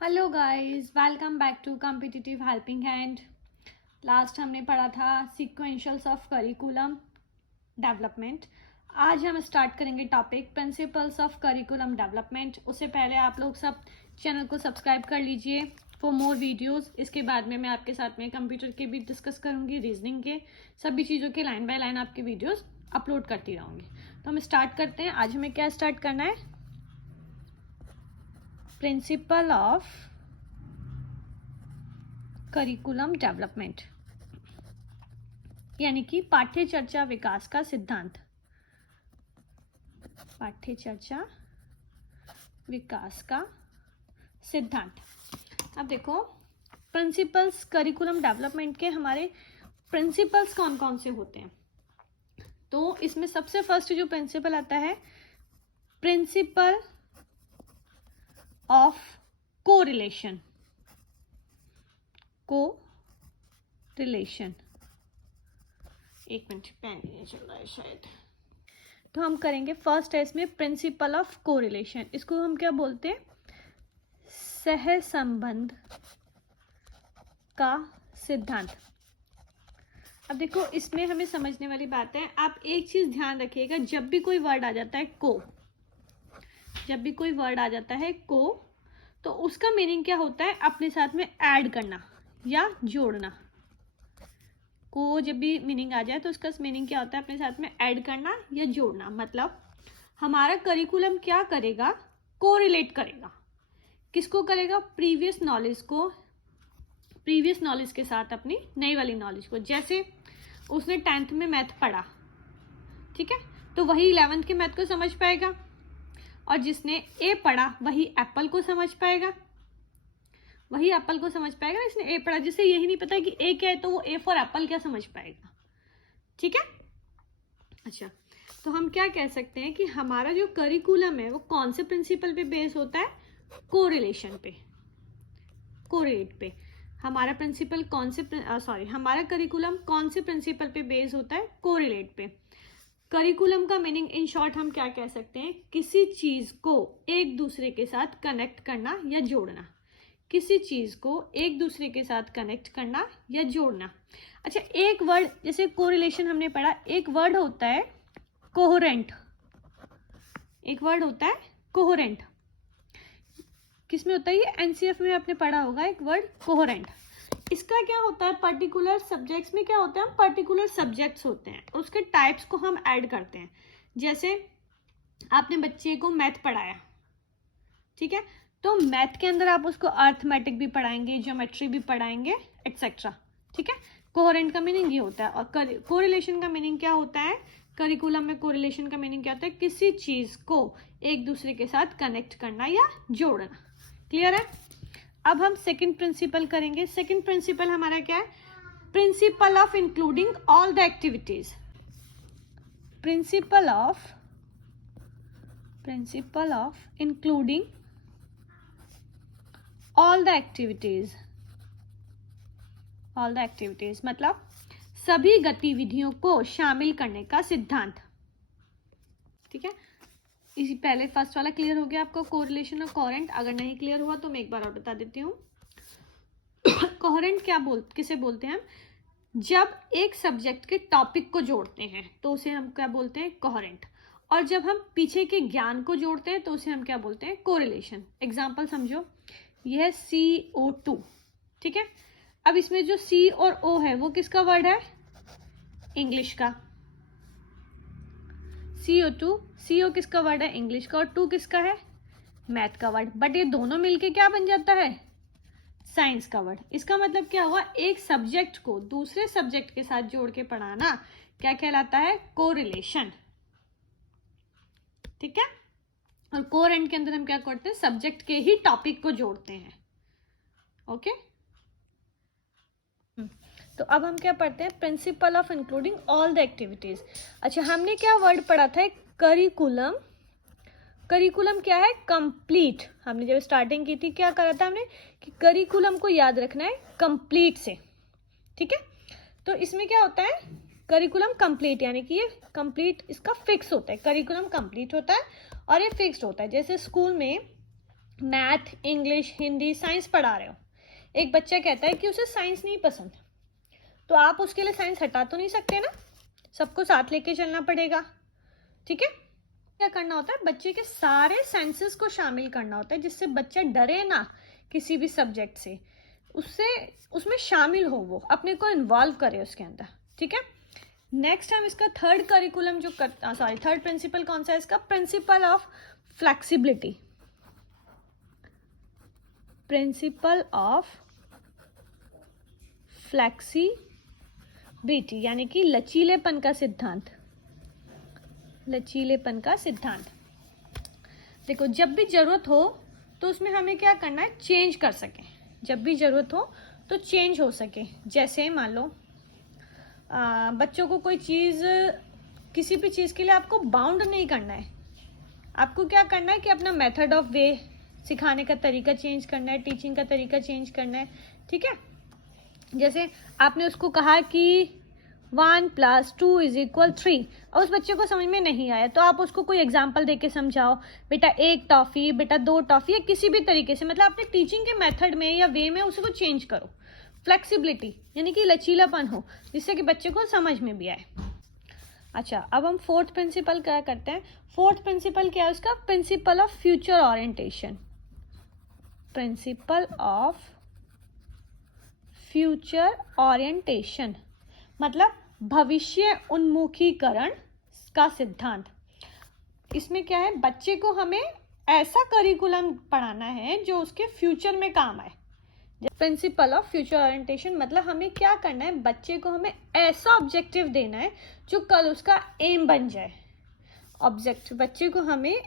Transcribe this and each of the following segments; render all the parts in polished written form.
Hello guys, welcome back to competitive helping hand. Last हमने पढ़ा था सीक्वेंशियल्स ऑफ करिकुलम डेवलपमेंट। आज हम स्टार्ट करेंगे topic principles of curriculum development. उससे पहले आप लोग सब चैनल को सब्सक्राइब कर लीजिए फॉर मोर वीडियोस। इसके बाद में मैं आपके साथ में कंप्यूटर के भी डिस्कस करूंगी, रीजनिंग के सभी चीज़ों के लाइन बाय लाइन आपके वीडियोस अपलोड करती रहूँगी। तो हम स्टार्ट करते हैं। आज हमें क्या स्टार्ट करना है? प्रिंसिपल ऑफ करिकुलम डेवलपमेंट, यानी कि पाठ्य चर्चा विकास का सिद्धांत। पाठ्य चर्चा विकास का सिद्धांत। अब देखो, प्रिंसिपल्स करिकुलम डेवलपमेंट के हमारे प्रिंसिपल्स कौन कौन से होते हैं। तो इसमें सबसे फर्स्ट जो प्रिंसिपल आता है, प्रिंसिपल ऑफ कोरिलेशन। कोरिलेशन, एक मिनट, पेन नहीं चल रहा है शायद। तो हम करेंगे फर्स्ट है इसमें प्रिंसिपल ऑफ कोरिलेशन। इसको हम क्या बोलते हैं? सहसंबंध का सिद्धांत। अब देखो, इसमें हमें समझने वाली बात है। आप एक चीज ध्यान रखिएगा, जब भी कोई वर्ड आ जाता है को, जब भी कोई वर्ड आ जाता है को, तो उसका मीनिंग क्या होता है? अपने साथ में ऐड करना या जोड़ना। को जब भी मीनिंग आ जाए तो उसका मीनिंग क्या होता है? अपने साथ में ऐड करना या जोड़ना। मतलब हमारा करिकुलम क्या करेगा? कोरिलेट करेगा। किसको करेगा? प्रीवियस नॉलेज को, प्रीवियस नॉलेज के साथ अपनी नई वाली नॉलेज को। जैसे उसने 10th में मैथ पढ़ा, ठीक है, तो वही 11th के मैथ को समझ पाएगा। और जिसने ए पढ़ा वही एप्पल को समझ पाएगा, वही एप्पल को समझ पाएगा। इसने ए पढ़ा, जिसे यही नहीं पता कि ए क्या है, तो वो ए फॉर एप्पल क्या समझ पाएगा। ठीक है। अच्छा, तो हम क्या कह सकते हैं कि हमारा जो करिकुलम है वो कौन से प्रिंसिपल पे बेस होता है? कोरिलेशन पे, कोरिलेट पे। हमारा प्रिंसिपल कौन से हमारा करिकुलम कौन से प्रिंसिपल पे बेस होता है? कोरिलेट पे। करिकुलम का मीनिंग इन शॉर्ट हम क्या कह सकते हैं? किसी चीज को एक दूसरे के साथ कनेक्ट करना या जोड़ना। किसी चीज को एक दूसरे के साथ कनेक्ट करना या जोड़ना। अच्छा, एक वर्ड, जैसे कोरिलेशन हमने पढ़ा, एक वर्ड होता है कोहेरेंट। एक वर्ड होता है कोहेरेंट। किसमें होता है ये? एनसीएफ में आपने पढ़ा होगा एक वर्ड कोहेरेंट। इसका क्या होता है? पर्टिकुलर सब्जेक्ट्स में क्या होता है? हम पर्टिकुलर सब्जेक्ट्स होते हैं और उसके टाइप्स को हम ऐड करते हैं। जैसे आपने बच्चे को मैथ पढ़ाया, ठीक है, तो मैथ के अंदर आप उसको अर्थमेटिक भी पढ़ाएंगे, ज्योमेट्री भी पढ़ाएंगे, एक्सेट्रा। ठीक है। कोहेरेंट का मीनिंग ये होता है। और कोरिलेशन का मीनिंग क्या होता है? करिकुलम में कोरिलेशन का मीनिंग क्या होता है? किसी चीज को एक दूसरे के साथ कनेक्ट करना या जोड़ना। क्लियर है? अब हम सेकंड प्रिंसिपल करेंगे। सेकंड प्रिंसिपल हमारा क्या है? Principle of including all the activities. Principle of including all the activities. All the activities मतलब सभी गतिविधियों को शामिल करने का सिद्धांत। ठीक है। इसी पहले फर्स्ट वाला क्लियर हो गया आपको, कोरिलेशन और कोहेरेंट। अगर नहीं क्लियर हुआ तो मैं एक बार और बता देती हूँ। कोहेरेंट किसे बोलते हैं? जब एक सब्जेक्ट के टॉपिक को जोड़ते हैं तो उसे हम क्या बोलते हैं? कोहेरेंट। और जब हम पीछे के ज्ञान को जोड़ते हैं तो उसे हम क्या बोलते हैं? कोरिलेशन। एग्जाम्पल समझो, यह CO2, ठीक है। अब इसमें जो C और O है वो किसका वर्ड है? इंग्लिश का। CO2, CO किसका वर्ड है? इंग्लिश का। और 2 किसका है? मैथ का वर्ड। बट ये दोनों मिलके क्या बन जाता है? साइंस का वर्ड। इसका मतलब क्या हुआ? एक सब्जेक्ट को दूसरे सब्जेक्ट के साथ जोड़ के पढ़ाना क्या कहलाता है? कोरिलेशन। ठीक है। और कोहेरेंट के अंदर हम क्या करते हैं? सब्जेक्ट के ही टॉपिक को जोड़ते हैं। ओके। तो अब हम क्या पढ़ते हैं? Principle of including all the activities. अच्छा, हमने क्या वर्ड पढ़ा था? करिकुलम। करिकुलम क्या है? कंप्लीट। हमने जब स्टार्टिंग की थी क्या करा था हमने? कि करिकुलम को याद रखना है कंप्लीट से। ठीक है। तो इसमें क्या होता है? करिकुलम कंप्लीट, यानी कि ये कंप्लीट इसका फिक्स होता है। करिकुलम कंप्लीट होता है और ये फिक्स्ड होता है। जैसे स्कूल में मैथ, इंग्लिश, हिंदी, साइंस पढ़ा रहे हो, एक बच्चा कहता है कि उसे साइंस नहीं पसंद, तो आप उसके लिए साइंस हटा तो नहीं सकते ना, सबको साथ लेके चलना पड़ेगा, ठीक है। क्या करना होता है, बच्चे के सारे सेंसेस को शामिल करना होता है, जिससे बच्चा डरे ना किसी भी सब्जेक्ट से, उससे उसमें शामिल हो, वो अपने को इन्वॉल्व करे उसके अंदर, ठीक है। नेक्स्ट हम इसका थर्ड करिकुलम जो थर्ड प्रिंसिपल कौन सा है इसका, principle of flexibility, principle of flexibility यानी कि लचीलेपन का सिद्धांत, लचीलेपन का सिद्धांत। देखो जब भी जरूरत हो तो उसमें हमें क्या करना है, चेंज कर सकें, जब भी जरूरत हो तो चेंज हो सके। जैसे मान लो बच्चों को कोई चीज़, किसी भी चीज़ के लिए आपको बाउंड नहीं करना है, आपको क्या करना है कि अपना मेथड ऑफ वे, सिखाने का तरीका चेंज करना है, टीचिंग का तरीका चेंज करना है, ठीक है। जैसे आपने उसको कहा कि 1 + 2 = 3 और उस बच्चे को समझ में नहीं आया, तो आप उसको कोई एग्जाम्पल दे के समझाओ, बेटा 1 टॉफ़ी, बेटा 2 टॉफ़ी, या किसी भी तरीके से, मतलब अपने टीचिंग के मेथड में या वे में उसको चेंज करो। फ्लेक्सिबिलिटी यानी कि लचीलापन हो, जिससे कि बच्चे को समझ में भी आए। अच्छा, अब हम फोर्थ प्रिंसिपल क्या करते हैं, फोर्थ प्रिंसिपल क्या है उसका, principle of future orientation, principle of future orientation मतलब भविष्य उन्मुखीकरण का सिद्धांत। इसमें क्या है, बच्चे को हमें ऐसा करिकुलम पढ़ाना है जो उसके फ्यूचर में काम आए। प्रिंसिपल ऑफ फ्यूचर ओरिएंटेशन मतलब हमें क्या करना है, बच्चे को हमें ऐसा ऑब्जेक्टिव देना है जो कल उसका एम बन जाए। बच्चे को हमें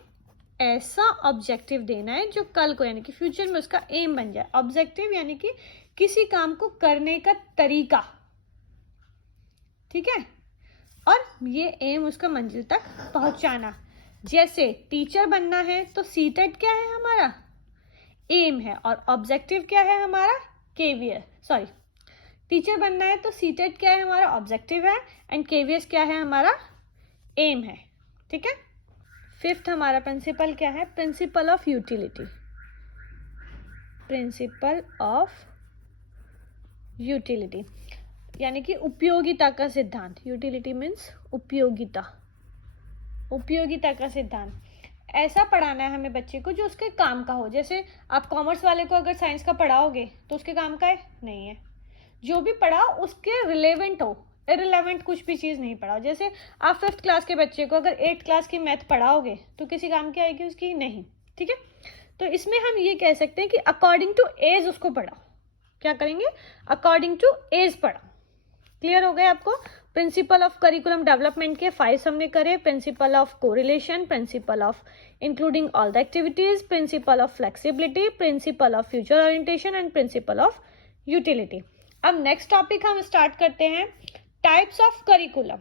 ऐसा ऑब्जेक्टिव देना है जो कल को यानी कि फ्यूचर में उसका एम बन जाए। ऑब्जेक्टिव यानी कि किसी काम को करने का तरीका, ठीक है, और ये एम उसका मंजिल तक पहुंचाना। जैसे टीचर बनना है तो सीटेट क्या है हमारा, एम है, और ऑब्जेक्टिव क्या है हमारा, केवीएस। टीचर बनना है तो सीटेट क्या है हमारा, ऑब्जेक्टिव है, एंड केवीएस क्या है हमारा, एम है, ठीक है। फिफ्थ हमारा प्रिंसिपल क्या है, principle of utility, principle of utility यानी कि उपयोगिता का सिद्धांत। यूटिलिटी मीन्स उपयोगिता, उपयोगिता का सिद्धांत। ऐसा पढ़ाना है हमें बच्चे को जो उसके काम का हो। जैसे आप कॉमर्स वाले को अगर साइंस का पढ़ाओगे तो उसके काम का है नहीं है, जो भी पढ़ाओ उसके रिलेवेंट हो, इररिलेवेंट कुछ भी चीज़ नहीं पढ़ाओ। जैसे आप 5th क्लास के बच्चे को अगर 8th क्लास की मैथ पढ़ाओगे तो किसी काम की आएगी उसकी, नहीं, ठीक है। तो इसमें हम ये कह सकते हैं कि अकॉर्डिंग टू एज उसको पढ़ाओ। क्या करेंगे, अकॉर्डिंग टू एज पढ़ाओ। क्लियर हो गए आपको। प्रिंसिपल ऑफ करिकुलम डेवलपमेंट के 5 हमने करे, principle of correlation, principle of including all the activities, principle of flexibility, principle of future orientation and principle of utility. अब नेक्स्ट टॉपिक हम स्टार्ट करते हैं, टाइप्स ऑफ करिकुलम।